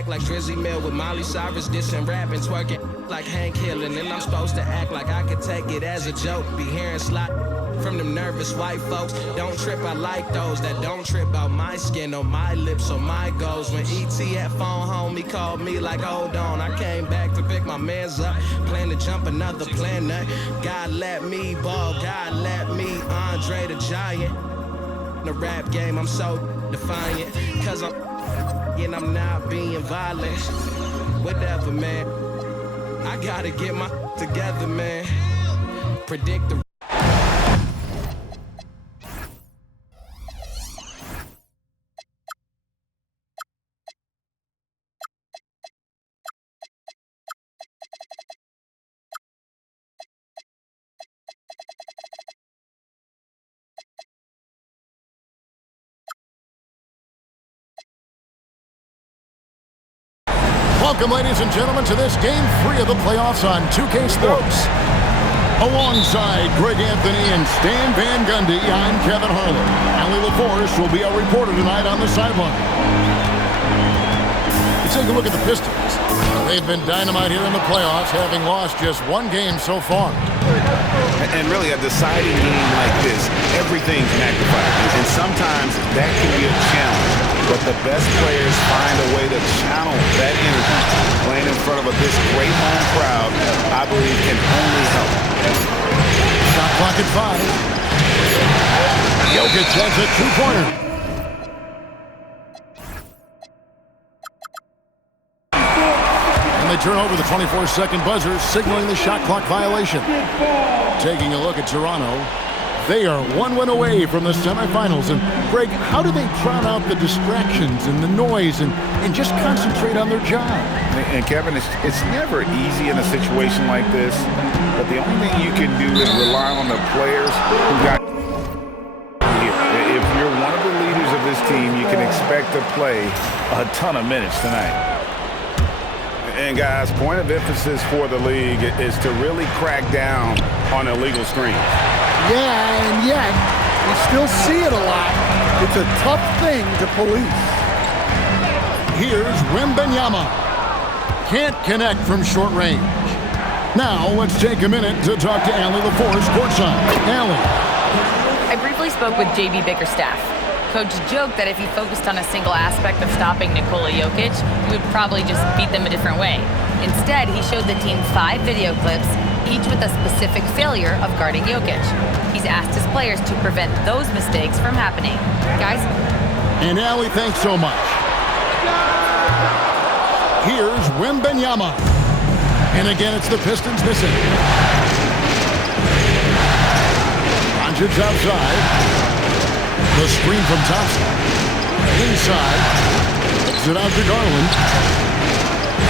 act like Drizzy Mill with Miley Cyrus dissing, rapping, twerking like Hank Hill. And then I'm supposed to act like I could take it as a joke. Be hearing slot from them nervous white folks. Don't trip, I like those that don't trip out my skin or my lips or my goals. When E.T. had phone home, he called me like, hold on. I came back to pick my mans up, plan to jump another planet. God let me ball, God let me Andre the Giant. The rap game, I'm so defiant, cause I'm not being violent. Whatever, man, I gotta get my together, man. Predict the Welcome, ladies and gentlemen, to this Game 3 of the playoffs on 2K Sports. Alongside Greg Anthony and Stan Van Gundy, I'm Kevin Harlan. Allie LaForce will be our reporter tonight on the sideline. Let's take a look at the Pistons. They've been dynamite here in the playoffs, having lost just one game so far. And really, a deciding game like this, everything's magnified. And sometimes that can be a challenge. But the best players find a way to channel that energy. Playing in front of this great home crowd, I believe, can only help. Shot clock at 5. Jokic has a two-pointer. And they turn over the 24-second buzzer, signaling the shot clock violation. Taking a look at Toronto. They are one win away from the semifinals. And, Greg, how do they drown out the distractions and the noise and just concentrate on their job? And Kevin, it's never easy in a situation like this. But the only thing you can do is rely on the players who got here. If you're one of the leaders of this team, you can expect to play a ton of minutes tonight. And, guys, point of emphasis for the league is to really crack down on illegal screens. Yeah, and yet, we still see it a lot. It's a tough thing to police. Here's Wembanyama. Can't connect from short range. Now, let's take a minute to talk to Allie LaForce courtside. Allie. I briefly spoke with J.B. Bickerstaff. Coach joked that if he focused on a single aspect of stopping Nikola Jokic, he would probably just beat them a different way. Instead, he showed the team 5 video clips, each with a specific failure of guarding Jokic. He's asked his players to prevent those mistakes from happening. Guys? And Allie, thanks so much. Here's Wembanyama. And again, it's the Pistons missing. Doncic outside. The screen from Thompson. Inside. Gets it out to Garland.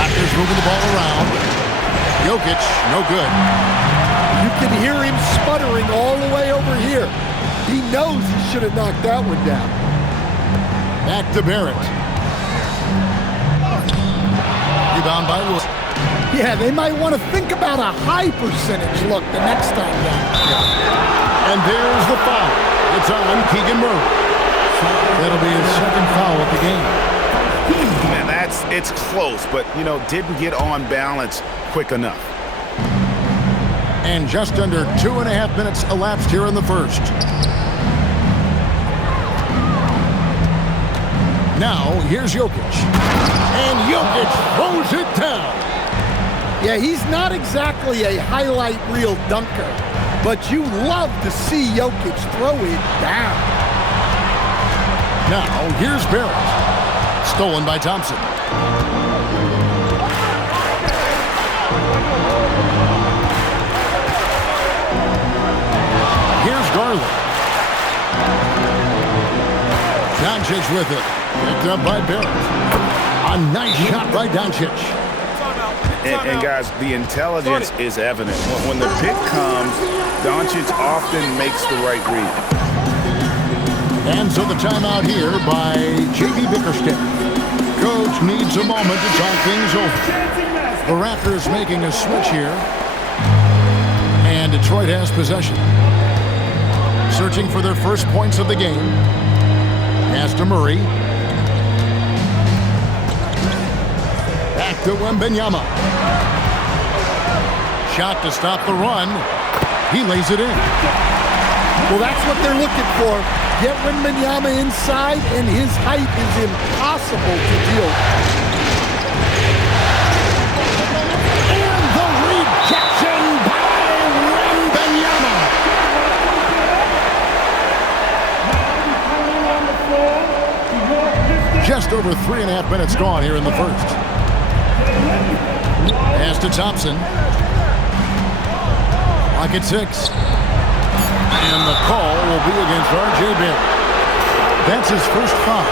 Raptors moving the ball around. Jokic, no good. You can hear him sputtering all the way over here. He knows he should have knocked that one down. Back to Barrett. Rebound by Wood. Yeah, they might want to think about a high percentage look the next time down. And there's the foul. It's on Keegan Murray. That'll be his second foul of the game. Man, it's close, but, didn't get on balance quick enough. And just under 2.5 minutes elapsed here in the first. Now, here's Jokic. And Jokic throws it down. Yeah, he's not exactly a highlight reel dunker, but you love to see Jokic throw it down. Now, here's Barrett. Stolen by Thompson. Here's Garland. Doncic with it. Picked up by Barrett. A nice shot by Doncic. And guys, the intelligence is evident. When the pick comes, Doncic often makes the right read. And so the timeout here by J.B. Bickerstaff. Coach needs a moment to talk things over. The Raptors making a switch here. And Detroit has possession. Searching for their first points of the game. Pass to Murray. to Wembanyama. Shot to stop the run. He lays it in. Well, that's what they're looking for. Get Wembanyama inside, and his height is impossible to deal with. And the rejection by Wembanyama. Just over 3.5 minutes gone here in the first. Pass to Thompson. Clock at 6. And the call will be against R.J. Barrett. That's his first foul.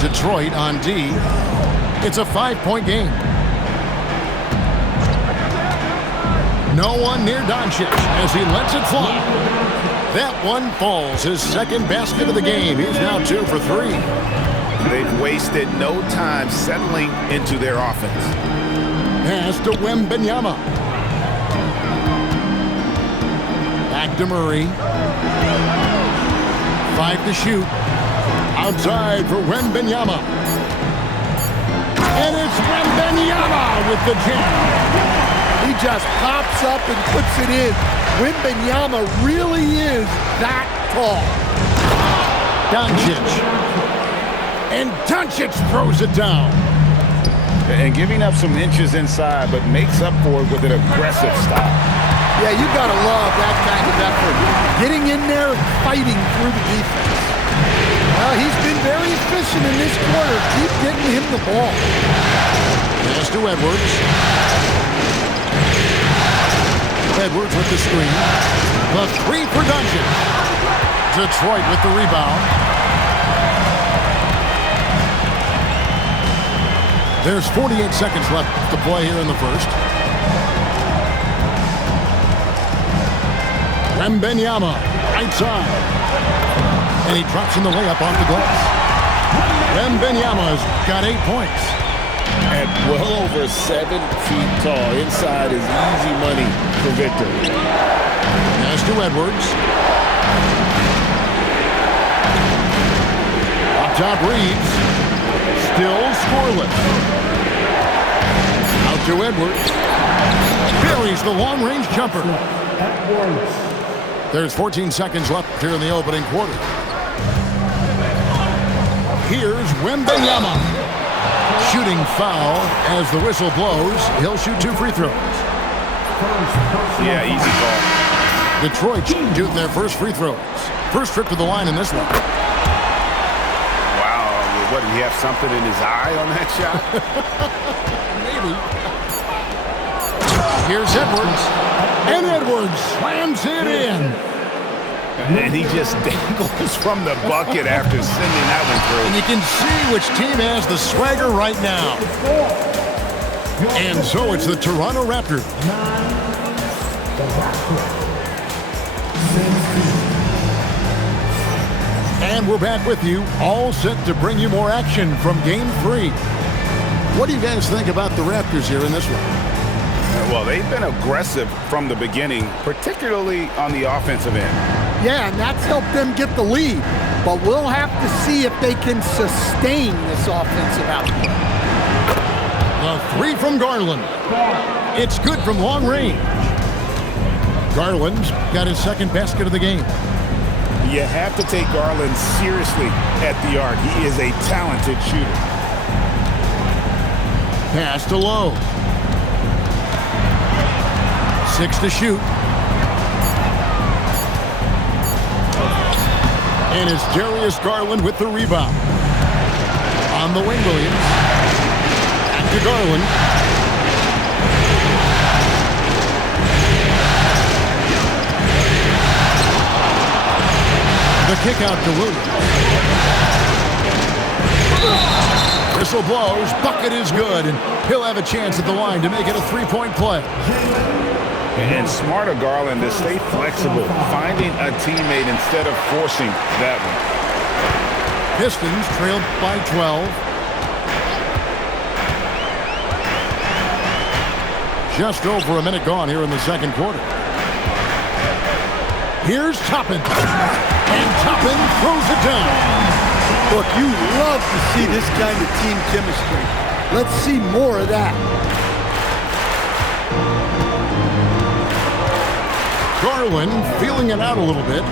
Detroit on D. It's a 5-point game. No one near Doncic as he lets it fly. That one falls. His second basket of the game. He's now 2 for 3. They've wasted no time settling into their offense. Pass to Wembanyama. Back to Murray. 5 to shoot. Outside for Wembanyama. And it's Wembanyama with the jam. He just pops up and puts it in. Wembanyama really is that tall. Doncic. And Doncic throws it down. And giving up some inches inside, but makes up for it with an aggressive stop. Yeah, you gotta love that kind of effort. Getting in there and fighting through the defense. Well, he's been very efficient in this quarter. Keep getting him the ball. Pass to Edwards. Edwards with the screen. The 3 for Doncic. Detroit with the rebound. There's 48 seconds left to play here in the first. Wembanyama, right side. And he drops in the layup off the glass. Wembanyama's got 8 points. At well over 7 feet tall, inside is easy money for Victor. Pass to Edwards. Up top, Reeves. Still scoreless. Out to Edwards. Buries the long-range jumper. There's 14 seconds left here in the opening quarter. Here's Wembanyama. Shooting foul as the whistle blows. He'll shoot 2 free throws. Yeah, easy call. Detroit shooting their first free throws. First trip to the line in this one. Wow, what, did he have something in his eye on that shot? Maybe. Here's Edwards. And Edwards slams it in. And he just dangles from the bucket after sending that one through. And you can see which team has the swagger right now. And so it's the Toronto Raptors. And we're back with you, all set to bring you more action from Game 3. What do you guys think about the Raptors here in this one? Well, they've been aggressive from the beginning, particularly on the offensive end. Yeah, and that's helped them get the lead. But we'll have to see if they can sustain this offensive output. The 3 from Garland. It's good from long range. Garland's got his second basket of the game. You have to take Garland seriously at the arc. He is a talented shooter. Pass to Lowe. 6 to shoot. And it's Darius Garland with the rebound. On the wing, Williams. Back to Garland. The kick out to Williams. Whistle blows. Bucket is good. And he'll have a chance at the line to make it a 3-point play. And smart of Garland to stay flexible, finding a teammate instead of forcing that one. Pistons trailed by 12. Just over a minute gone here in the second quarter. Here's Toppin. And Toppin throws it down. Look, you love to see this kind of team chemistry. Let's see more of that. Garland feeling it out a little bit.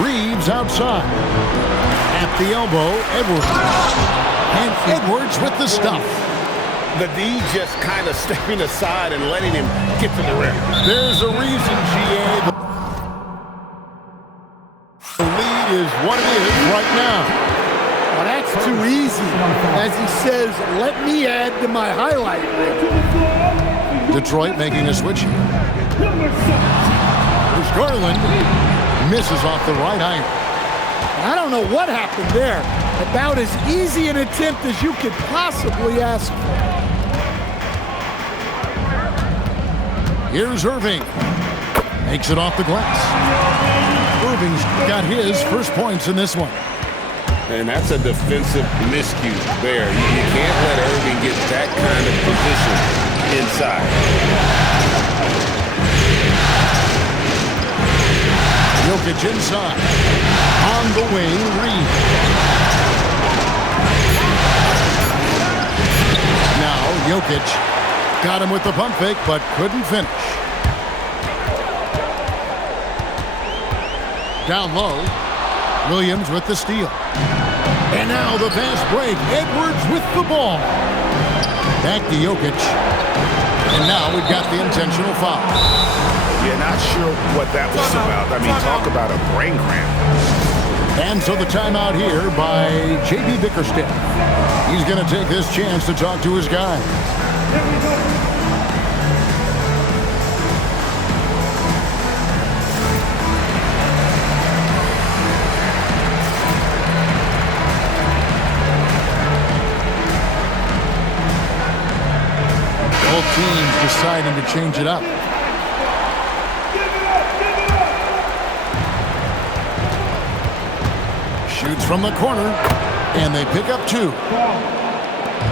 Reeves outside. At the elbow, Edwards. And Edwards with the stuff. The D just kind of stepping aside and letting him get to the rim. There's a reason, GA. The lead is what it is right now. Well, that's too easy. As he says, let me add to my highlight reel. Detroit making a switch here. There's Garland. Misses off the right iron. I don't know what happened there. About as easy an attempt as you could possibly ask for. Here's Irving. Makes it off the glass. Irving's got his first points in this one. And that's a defensive miscue there. You can't let Irving get that kind of position inside. Jokic inside. On the wing, Reed. Now Jokic got him with the pump fake, but couldn't finish. Down low, Williams with the steal. And now the fast break. Edwards with the ball. Back to Jokic. And now we've got the intentional foul. Yeah, not sure what that was about. I mean, talk about a brain cramp. And so the timeout here by J.B. Bickerstaff. He's going to take this chance to talk to his guys. Both teams deciding to change it up. Shoots from the corner, and they pick up 2.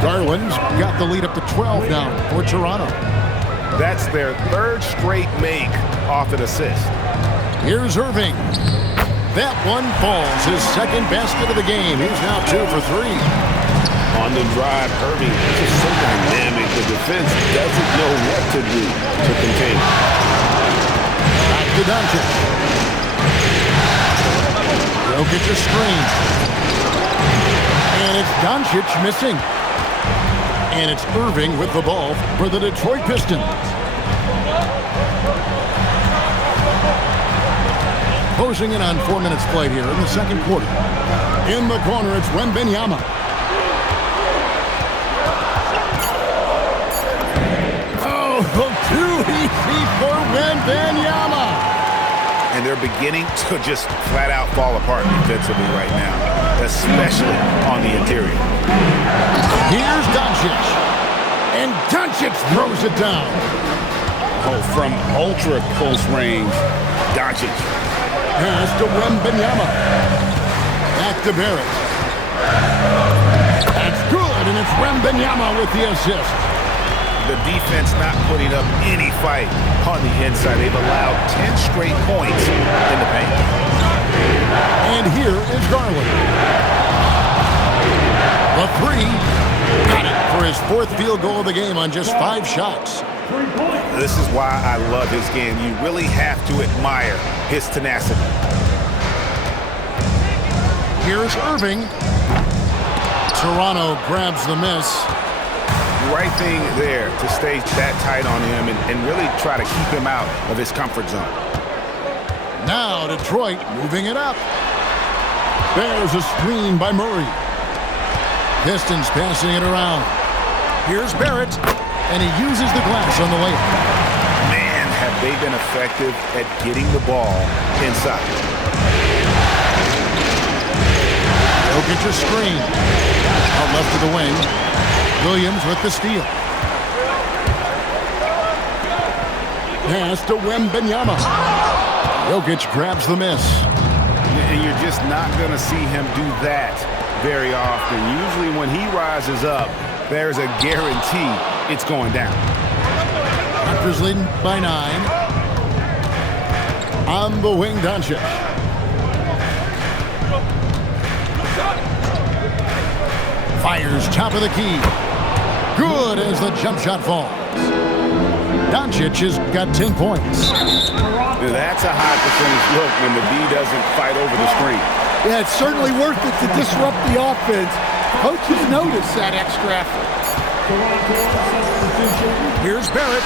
Garland's got the lead up to 12 now for Toronto. That's their third straight make off an assist. Here's Irving. That one falls, his second basket of the game. He's now 2 for 3. On the drive, Irving is just so dynamic. The defense doesn't know what to do to contain him. Back to Doncic. Jokic a screen. And it's Doncic missing. And it's Irving with the ball for the Detroit Pistons. Closing in on 4 minutes played here in the second quarter. In the corner, it's Wembanyama. Oh, too easy for Wembanyama. And they're beginning to just flat out fall apart defensively right now, especially on the interior. Here's Doncic. And Doncic throws it down. Oh, from ultra close range, Doncic. Pass to Wembanyama. Back to Barrett. That's good, and it's Wembanyama with the assist. The defense not putting up any fight on the inside. They've allowed 10 straight points in the paint. And here is Garland. The 3. Got it for his 4th field goal of the game on just 5 shots. This is why I love his game. You really have to admire his tenacity. Here's Irving. Toronto grabs the miss. Right thing there to stay that tight on him and really try to keep him out of his comfort zone. Now Detroit moving it up. There's a screen by Murray. Pistons passing it around. Here's Barrett, and he uses the glass on the layup. Man, have they been effective at getting the ball inside. Jokic a screen. Out left of the wing. Williams with the steal. Pass to Wembanyama. Jokic grabs the miss. And you're just not going to see him do that very often. Usually when he rises up, there's a guarantee it's going down. Raptors leading by 9. On the wing, Doncic. Fires top of the key. Good as the jump shot falls. Doncic has got 10 points. That's a high percentage look when the D doesn't fight over the screen. Yeah, it's certainly worth it to disrupt the offense. Coaches notice that extra effort. Here's Barrett.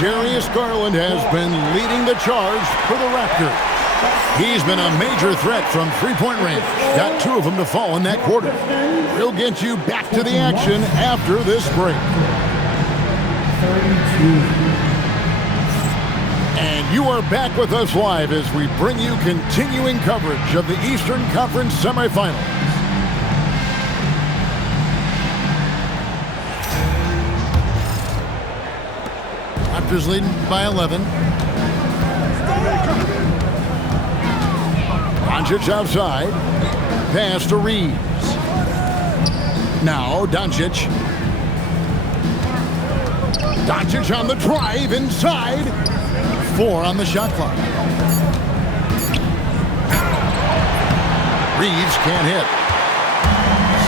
Darius Garland has been leading the charge for the Raptors. He's been a major threat from three-point range. Got 2 of them to fall in that quarter. We'll get you back to the action after this break. And you are back with us live as we bring you continuing coverage of the Eastern Conference semifinals. Raptors leading by 11. Doncic outside. Pass to Reeves. Now Doncic. Doncic on the drive inside. 4 on the shot clock. Reeves can't hit.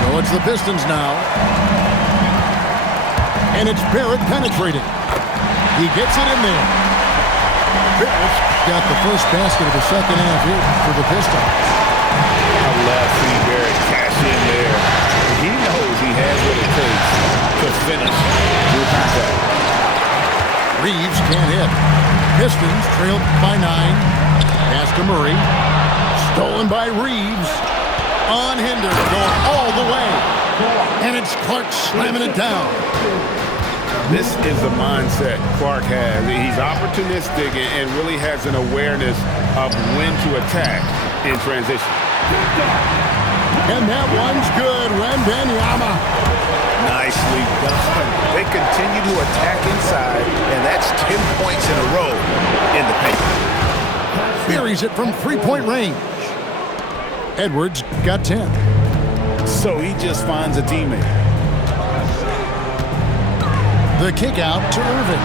So it's the Pistons now. And it's Barrett penetrating. He gets it in there. Barrett's got the first basket of the second half here for the Pistons. I love seeing Barrett cash in there. He knows he has what it takes to finish through contact. Reeves can't hit. Pistons trailed by 9. Pass to Murray. Stolen by Reeves. Unhindered, going all the way. And it's Clark slamming it down. This is the mindset Clark has. He's opportunistic and really has an awareness of when to attack in transition. And that one's good. Wembanyama. Nicely done. They continue to attack inside, and that's 10 points in a row in the paint. Buries it from three-point range. Edwards got 10. So he just finds a teammate. The kick out to Irving.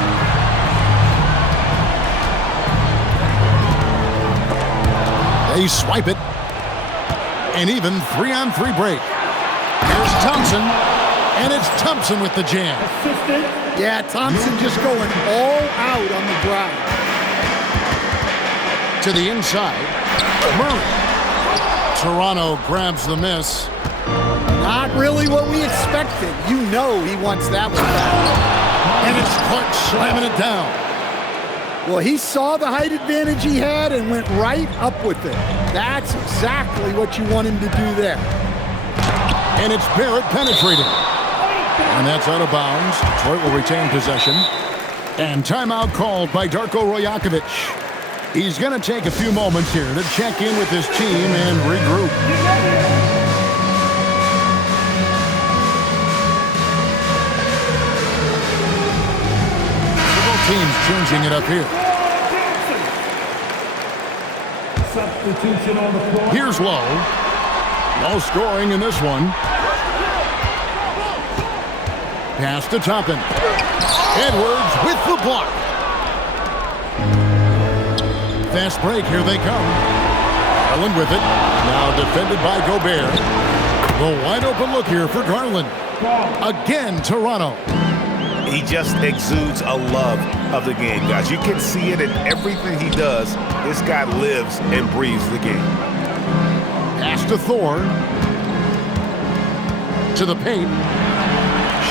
They swipe it. And even 3-on-3 break. Here's Thompson. And it's Thompson with the jam. Yeah, Thompson just going all out on the drive. To the inside. Murray. Toronto grabs the miss. Not really what we expected. You know he wants that one back. And it's Clark slamming it down. Well, he saw the height advantage he had and went right up with it. That's exactly what you want him to do there. And it's Barrett penetrating. And that's out of bounds. Detroit will retain possession. And timeout called by Darko Rajakovic. He's going to take a few moments here to check in with his team and regroup. Several teams changing it up here. Here's Lowe. No scoring in this one. Pass to Toppin. Edwards with the block. Fast break, here they come. Garland with it. Now defended by Gobert. The wide open look here for Garland. Again, Toronto. He just exudes a love of the game, guys. You can see it in everything he does. This guy lives and breathes the game. Pass to Thor. To the paint.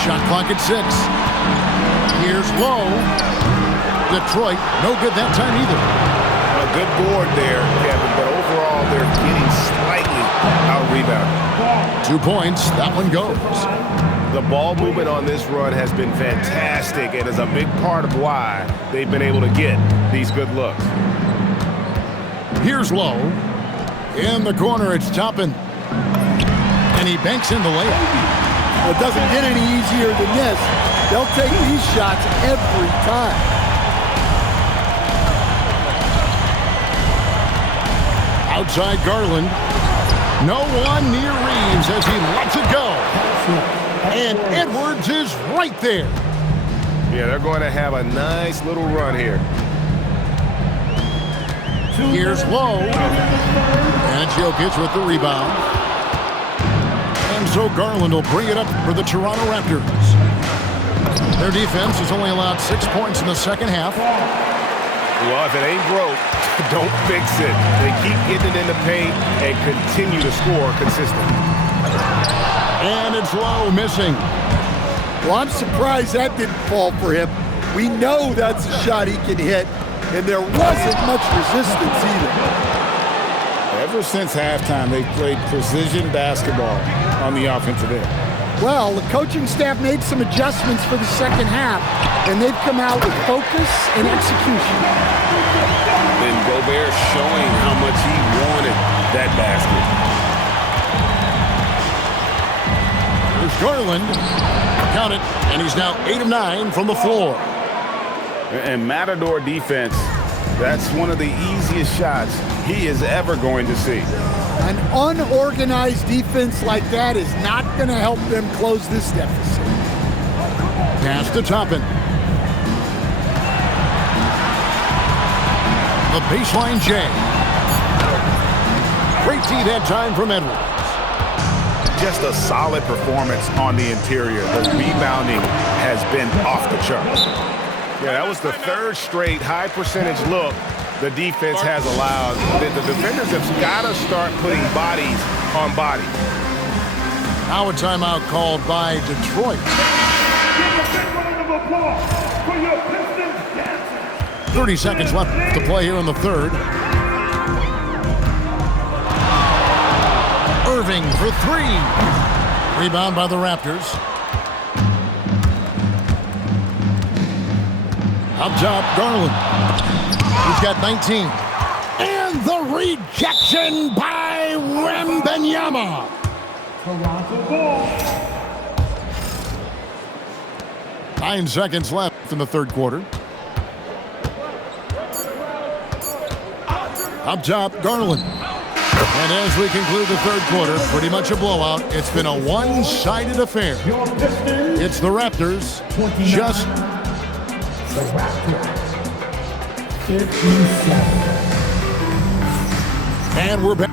Shot clock at 6. Here's Lowe. Detroit, no good that time either. A good board there, Kevin, but overall they're getting slightly out-rebounded. 2 points, that one goes. The ball movement on this run has been fantastic and is a big part of why they've been able to get these good looks. Here's Lowe. In the corner, it's Toppin. And he banks in the layup. Well, it doesn't get any easier than this. They'll take these shots every time. Outside Garland. No one near Reeves as he lets it go. And Edwards is right there. Yeah, they're going to have a nice little run here. Here's Lowe. And Jokic with the rebound. And And so Garland will bring it up for the Toronto Raptors. Their defense has only allowed 6 points in the second half. Well, if it ain't broke, don't fix it. They keep getting it in the paint and continue to score consistently. And it's low, missing. Well, I'm surprised that didn't fall for him. We know that's a shot he can hit, and there wasn't much resistance either. Ever since halftime, they've played precision basketball on the offensive end. Well, the coaching staff made some adjustments for the second half, and they've come out with focus and execution. And Gobert showing how much he wanted that basket. There's Garland. Count it, and he's now 8 of 9 from the floor. And Matador defense, that's one of the easiest shots he is ever going to see. An unorganized defense like that is not going to help them close this deficit. Pass to Toppin. The baseline J. Great D that time from Edwards. Just a solid performance on the interior. The rebounding has been off the charts. Yeah, that was the third straight high percentage look the defense has allowed. The defenders have got to start putting bodies on bodies. Now a timeout called by Detroit. 30 seconds left to play here in the third. Irving for 3. Rebound by the Raptors. Up top, Garland. He's got 19. And the rejection by Wembanyama. 9 seconds left in the third quarter. Up top, Garland. And as we conclude the third quarter, pretty much a blowout. It's been a one-sided affair. It's the Raptors just... And we're back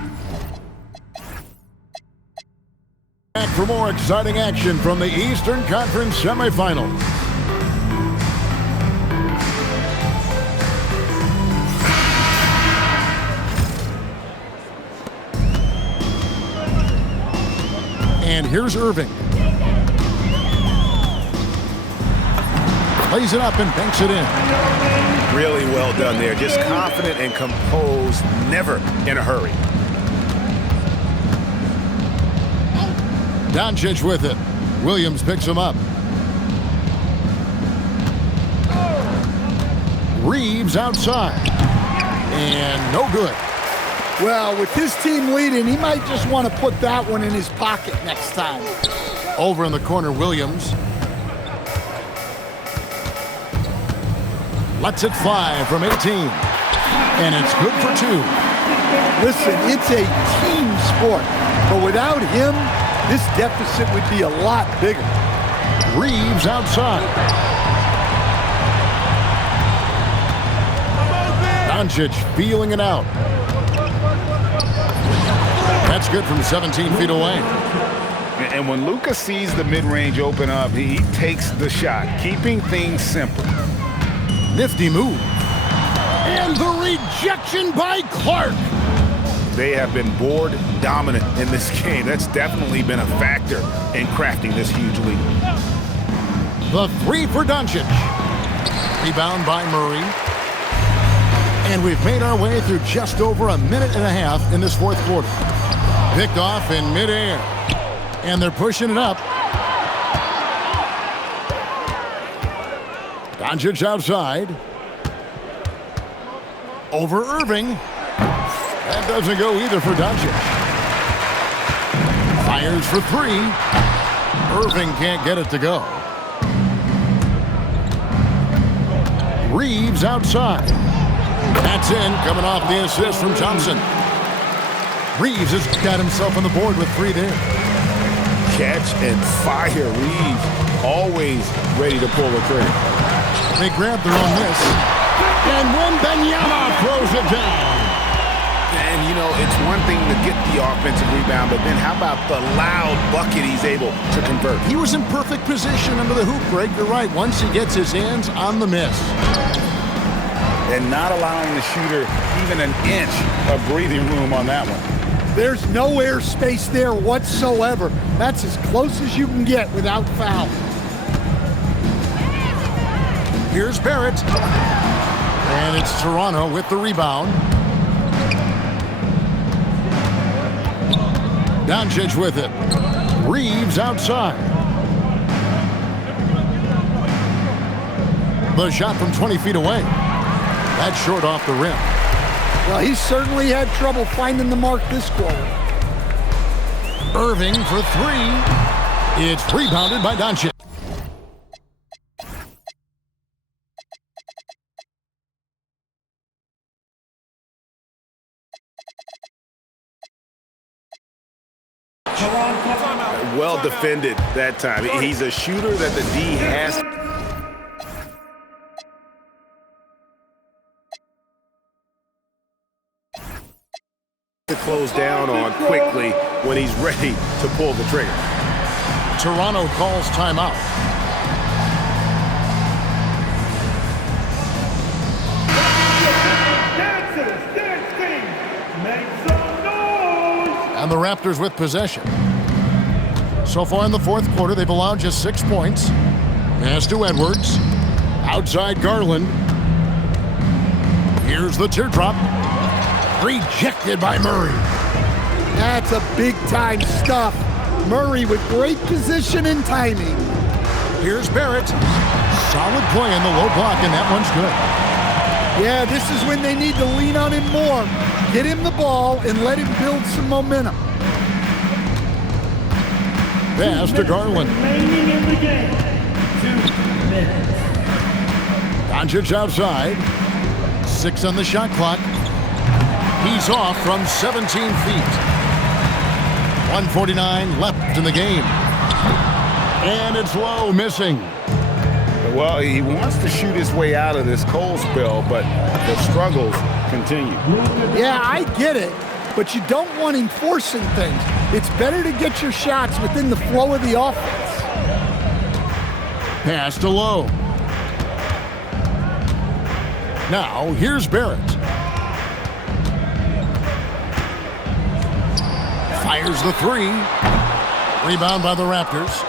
for more exciting action from the Eastern Conference semifinals. And here's Irving. Plays it up and banks it in. Really well done there. Just confident and composed, never in a hurry. Doncic with it. Williams picks him up. Reeves outside. And no good. Well, with his team leading, he might just want to put that one in his pocket next time. Over in the corner, Williams. Lets it fly from 18. And it's good for 2. Listen, it's a team sport. But without him, this deficit would be a lot bigger. Reeves outside. Doncic feeling it out. That's good from 17 feet away. And when Luka sees the mid-range open up, he takes the shot, keeping things simple. Nifty move. And the rejection by Clark. They have been board dominant in this game. That's definitely been a factor in crafting this huge lead. The 3 for Doncic. Rebound by Murray. And we've made our way through just over a minute and a half in this fourth quarter. Picked off in midair. And they're pushing it up. Doncic outside. Over Irving. That doesn't go either for Doncic. Fires for 3. Irving can't get it to go. Reeves outside. That's in, coming off the assist from Thompson. Reeves has got himself on the board with 3 there. Catch and fire. Reeves always ready to pull the trigger. They grab their own miss. And Wembanyama throws it down. And, you know, it's one thing to get the offensive rebound, but then how about the loud bucket he's able to convert? He was in perfect position under the hoop, Greg. You're right. Once he gets his hands on the miss. And not allowing the shooter even an inch of breathing room on that one. There's no air space there whatsoever. That's as close as you can get without foul. Here's Barrett. And it's Toronto with the rebound. Doncic with it. Reeves outside. The shot from 20 feet away. That's short off the rim. Well, he certainly had trouble finding the mark this quarter. Irving for three. It's rebounded by Doncic. Well defended that time. He's a shooter that the D has. To close down on quickly when he's ready to pull the trigger. Toronto calls timeout. And the Raptors with possession. So far in the fourth quarter, they've allowed just 6 points. Pass to Edwards. Outside Garland. Here's the teardrop. Rejected by Murray. That's a big-time stuff. Murray with great position and timing. Here's Barrett. Solid play in the low block, and that one's good. Yeah, this is when they need to lean on him more. Get him the ball and let him build some momentum. Pass to Garland. Doncic outside. 6 on the shot clock. He's off from 17 feet. 1:49 left in the game. And it's Low missing. Well, he wants to shoot his way out of this cold spell, but the struggles continue. Yeah, I get it, but you don't want him forcing things. It's better to get your shots within the flow of the offense. Pass to Low. Now, here's Barrett. Fires the three. Rebound by the Raptors.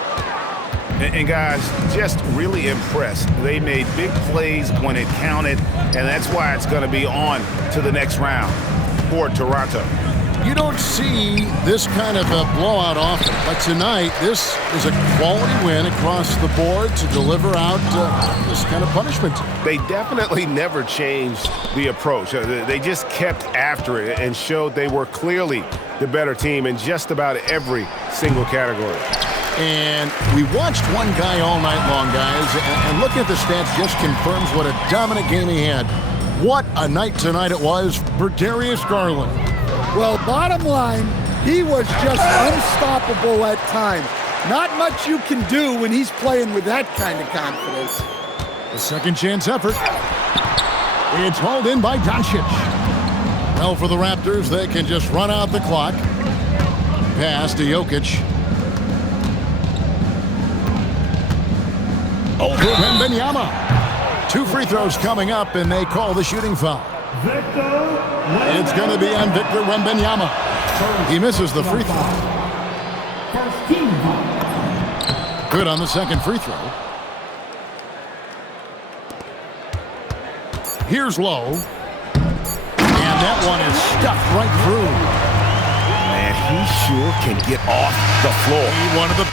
And guys, just really impressed. They made big plays when it counted, and that's why it's going to be on to the next round for Toronto. You don't see this kind of a blowout often, but tonight this is a quality win across the board to deliver out this kind of punishment. They definitely never changed the approach. They just kept after it and showed they were clearly the better team in just about every single category. And we watched one guy all night long, guys, and looking at the stats just confirms what a dominant game he had. What a night tonight it was for Darius Garland. Well, bottom line, he was just unstoppable at times. Not much you can do when he's playing with that kind of confidence. The second chance effort. It's hauled in by Doncic. Well, for the Raptors, they can just run out the clock. Pass to Jokic. Over Wembanyama. 2 free throws coming up, and they call the shooting foul. It's going to be on Victor Wembanyama. He misses the free throw. Good on the second free throw. Here's Low. And that one is stuffed right through. Man, he sure can get off the floor. One of the